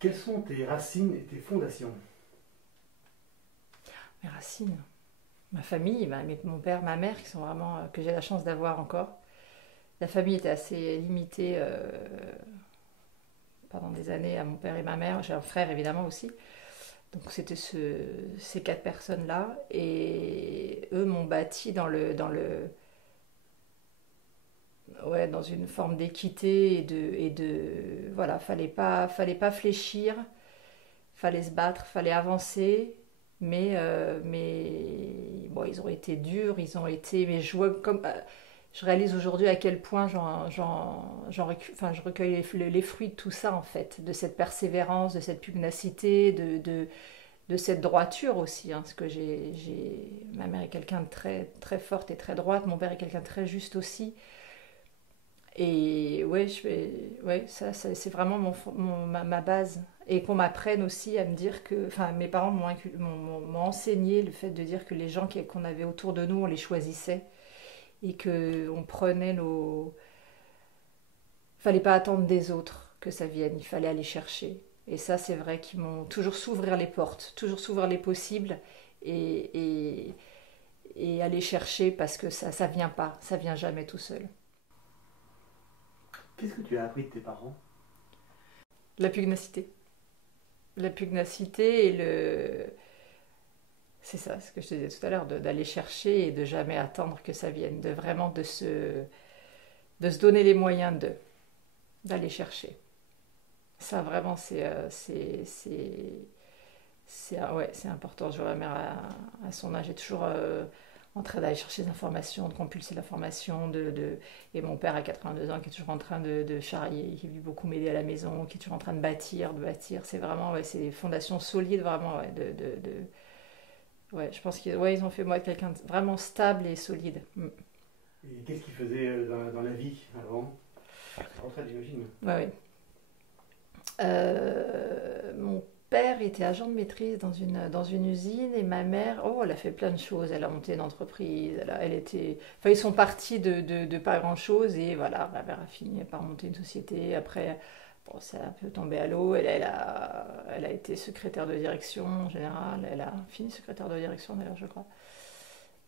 Quelles sont tes racines et tes fondations? Mes racines, ma famille, mon père, ma mère, qui sont vraiment, que j'ai la chance d'avoir encore. La famille était assez limitée pendant des années à mon père et ma mère. J'ai un frère évidemment aussi. Donc c'était ces quatre personnes-là. Et eux m'ont bâti ouais, dans une forme d'équité voilà, fallait pas fléchir, fallait se battre, fallait avancer. Mais bon, ils ont été durs, ils ont été. Mais je réalise aujourd'hui à quel point je recueille les fruits de tout ça en fait, de cette persévérance, de cette pugnacité, de cette droiture aussi. Hein, parce que ma mère est quelqu'un de très, très forte et très droite, mon père est quelqu'un de très juste aussi. Et ouais, ouais c'est vraiment ma base. Et qu'on m'apprenne aussi à me dire que. Enfin, mes parents m'ont enseigné le fait de dire que les gens qu'on avait autour de nous, on les choisissait. Et qu'on prenait nos. Fallait pas attendre des autres que ça vienne, il fallait aller chercher. Et ça, c'est vrai qu'ils m'ont toujours s'ouvrir les portes, toujours s'ouvrir les possibles et, et, et aller chercher parce que ça vient pas, ça vient jamais tout seul. Qu'est-ce que tu as appris de tes parents? La pugnacité. La pugnacité et c'est ça, ce que je te disais tout à l'heure, d'aller chercher et de jamais attendre que ça vienne, de vraiment de se donner les moyens d'aller chercher. Ça, vraiment, ouais, c'est important. Je vois ma mère à son âge est toujours en train d'aller chercher des informations, de compulser l'information. Et mon père à 82 ans qui est toujours en train de charrier, qui vit beaucoup m'aider à la maison, qui est toujours en train de bâtir, de bâtir. C'est vraiment, ouais, c'est des fondations solides, vraiment, ouais, ouais, je pense qu'ils ouais, ils ont fait moi quelqu'un de vraiment stable et solide. Mm. Et qu'est-ce qu'ils faisaient dans la vie avant la retraite, j'imagine. Ouais, ouais. Mon père était agent de maîtrise dans une usine et ma mère, oh, elle a fait plein de choses. Elle a monté une entreprise, elle était. Enfin, ils sont partis de pas grand-chose et voilà, ma mère a fini par monter une société. Après, bon, ça a un peu tombé à l'eau. Elle a été secrétaire de direction en général. Elle a fini secrétaire de direction d'ailleurs, je crois.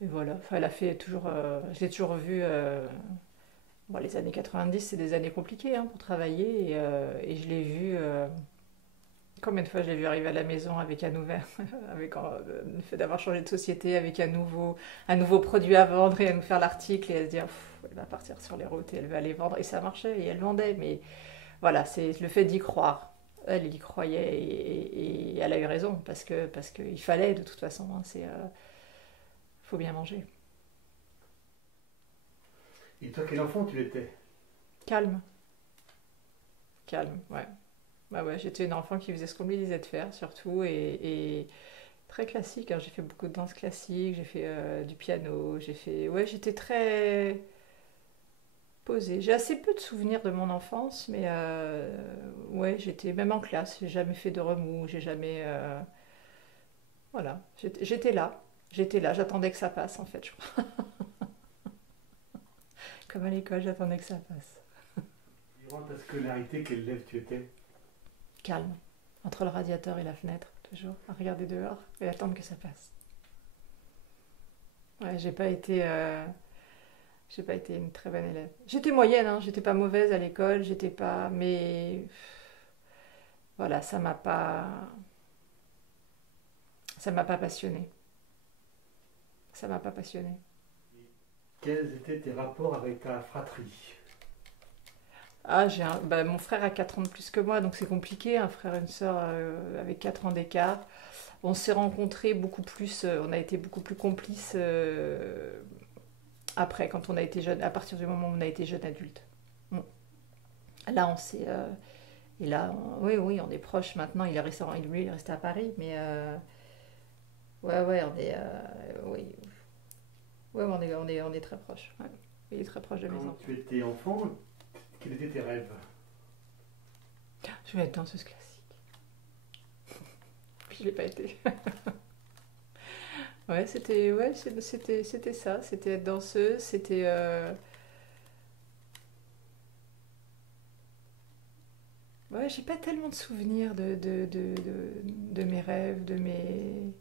Et voilà, enfin, elle a fait toujours. Je l'ai toujours vue. Bon, les années 90, c'est des années compliquées hein, pour travailler et je l'ai vue. Combien de fois je l'ai vu arriver à la maison avec un nouvel, avec le fait d'avoir changé de société, avec un nouveau produit à vendre et à nous faire l'article et à se dire, elle va partir sur les routes et elle va aller vendre. Et ça marchait et elle vendait. Mais voilà, c'est le fait d'y croire. Elle y croyait et elle a eu raison parce que il fallait de toute façon. Hein, faut bien manger. Et toi, quel enfant tu étais? Calme, calme, ouais. Bah ouais, j'étais une enfant qui faisait ce qu'on lui disait de faire surtout et très classique. Hein. J'ai fait beaucoup de danse classique, j'ai fait du piano, ouais, j'étais très posée. J'ai assez peu de souvenirs de mon enfance, mais ouais, j'étais même en classe. J'ai jamais fait de remous, j'ai jamais, voilà, j'étais là. J'attendais que ça passe en fait, je crois. Comme à l'école, j'attendais que ça passe. Durant ta scolarité, quel élève tu étais? Calme, entre le radiateur et la fenêtre, toujours, à regarder dehors et attendre que ça passe. Ouais, j'ai pas été une très bonne élève. J'étais moyenne, hein, j'étais pas mauvaise à l'école, j'étais pas, mais voilà, ça m'a pas passionnée. Ça m'a pas passionnée. Quels étaient tes rapports avec ta fratrie? Ah, bah, mon frère a 4 ans de plus que moi, donc c'est compliqué, un frère et une sœur avec 4 ans d'écart. On s'est rencontrés beaucoup plus, on a été beaucoup plus complices après, quand on a été jeune, à partir du moment où on a été jeune adulte. Mm. Là, on s'est. Et là, oui, oui, on est proches maintenant. Lui, il est resté à Paris, mais ouais, ouais, oui, ouais, on est très proches. Ouais. Il est très proche de mes Quand enfants. tu étais enfant, quels étaient tes rêves? Je vais être danseuse classique. Puis je l'ai pas été. C'était ça. C'était être danseuse. Ouais, ouais, j'ai pas tellement de souvenirs de mes rêves, de mes...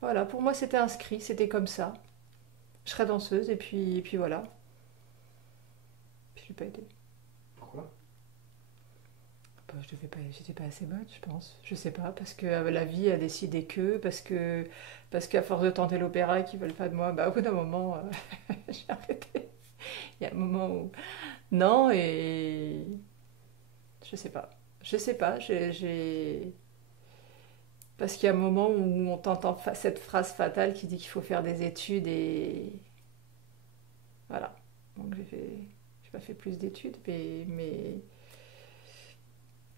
Voilà, pour moi c'était inscrit, c'était comme ça. Je serais danseuse et puis voilà. Puis je l'ai pas été. Pourquoi? Bah, je devais pas, j'étais pas assez bonne, je pense. Je sais pas, parce que la vie a décidé que, parce qu'à force de tenter l'opéra et qu'ils veulent pas de moi, bah au bout d'un moment, j'ai arrêté. Il y a un moment où non et je sais pas, je sais pas, parce qu'il y a un moment où on t'entend cette phrase fatale qui dit qu'il faut faire des études et voilà. Donc j'ai pas fait plus d'études, mais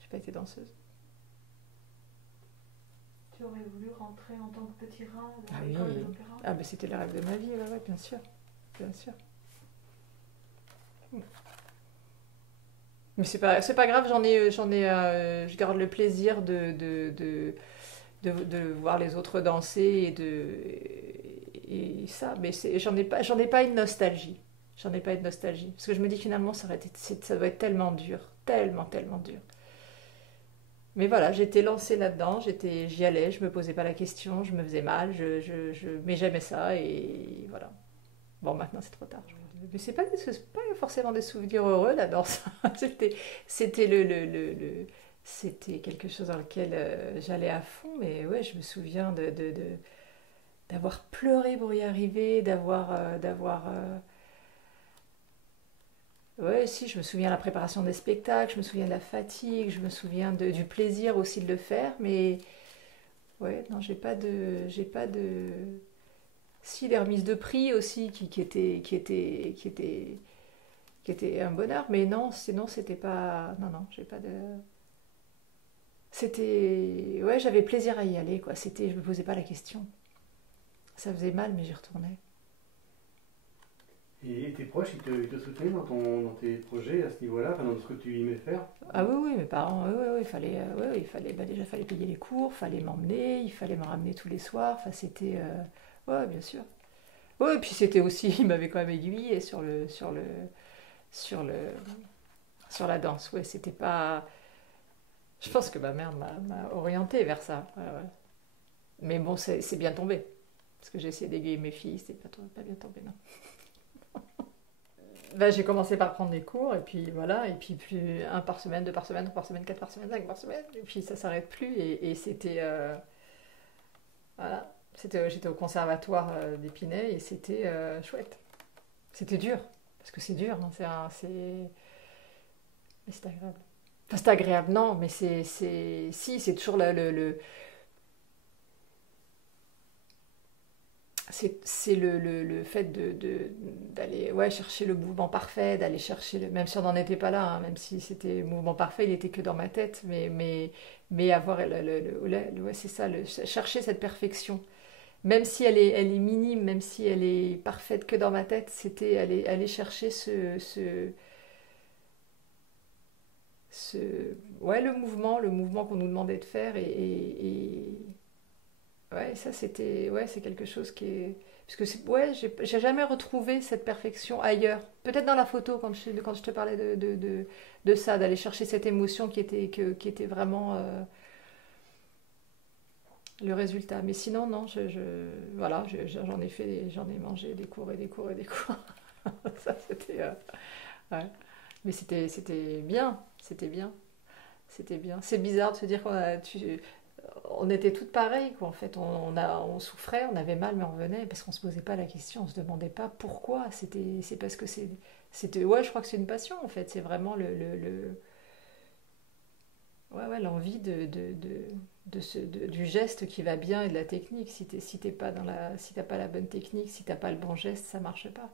j'ai pas été danseuse. Tu aurais voulu rentrer en tant que petit rat Ah dans oui, l'école de l'opéra? ah ben c'était le rêve de ma vie, ouais, ouais, bien sûr, bien sûr. Mais c'est pas grave, je garde le plaisir de voir les autres danser et ça, mais j'en ai pas une nostalgie. J'en ai pas une nostalgie. Parce que je me dis que finalement, ça doit être tellement dur. Tellement, tellement dur. Mais voilà, j'étais lancée là-dedans, j'y allais, je me posais pas la question, je me faisais mal, mais j'aimais ça et voilà. Bon, maintenant c'est trop tard. Mais c'est pas forcément des souvenirs heureux la danse. C'était c'était quelque chose dans lequel j'allais à fond. Mais ouais, je me souviens d'avoir pleuré pour y arriver, ouais, si, je me souviens de la préparation des spectacles, je me souviens de la fatigue, je me souviens du plaisir aussi de le faire. Mais ouais, non, j'ai pas de, si, les remises de prix aussi qui étaient un bonheur, mais non, sinon c'était pas. Non, non, j'ai pas de. C'était. Ouais, j'avais plaisir à y aller, quoi. Je me posais pas la question. Ça faisait mal, mais j'y retournais. Et tes proches, ils te soutenaient dans tes projets à ce niveau-là, enfin, dans ce que tu aimais faire? Ah oui, oui, mes parents, oui, oui, oui, il fallait, bah déjà, fallait payer les cours, fallait m'emmener, il fallait me ramener tous les soirs. Enfin, c'était. Ouais, bien sûr. Ouais, et puis c'était aussi, il m'avait quand même aiguillé sur le, sur la danse. Ouais, c'était pas. Je pense que ma mère m'a orientée vers ça. Ouais, ouais. Mais bon, c'est bien tombé. Parce que j'ai essayé d'aiguiller mes filles, c'était pas bien tombé, non. Ben, j'ai commencé par prendre des cours, et puis voilà, et puis plus un par semaine, deux par semaine, trois par semaine, quatre par semaine, cinq par semaine, et puis ça s'arrête plus, et c'était. Voilà. J'étais au conservatoire d'Épinay, et c'était chouette. C'était dur, parce que c'est dur, hein, mais c'est agréable. Enfin, c'est agréable, non, mais si, c'est toujours c'est le fait d'aller ouais, chercher le mouvement parfait, d'aller chercher, même si on n'en était pas là, hein, même si c'était le mouvement parfait, il était que dans ma tête, mais avoir ouais, c'est ça, chercher cette perfection. Même si elle est minime, même si elle est parfaite que dans ma tête, c'était aller chercher ce, ouais, le mouvement qu'on nous demandait de faire ouais, ça c'était, ouais, c'est quelque chose qui est, parce que ouais, j'ai jamais retrouvé cette perfection ailleurs. Peut-être dans la photo quand je te parlais de ça, d'aller chercher cette émotion qui était vraiment le résultat. Mais sinon, non, voilà, j'en ai fait, j'en ai mangé des cours et des cours et des cours. Ça c'était, ouais. Mais c'était bien, c'était bien. C'était bien. C'est bizarre de se dire on était toutes pareilles, quoi. En fait, on souffrait, on avait mal, mais on revenait parce qu'on se posait pas la question, on se demandait pas pourquoi. C'est parce que c'était, ouais, je crois que c'est une passion, en fait. C'est vraiment ouais, ouais, l'envie du geste qui va bien et de la technique. Si t'as pas la bonne technique, si t'as pas le bon geste, ça marche pas.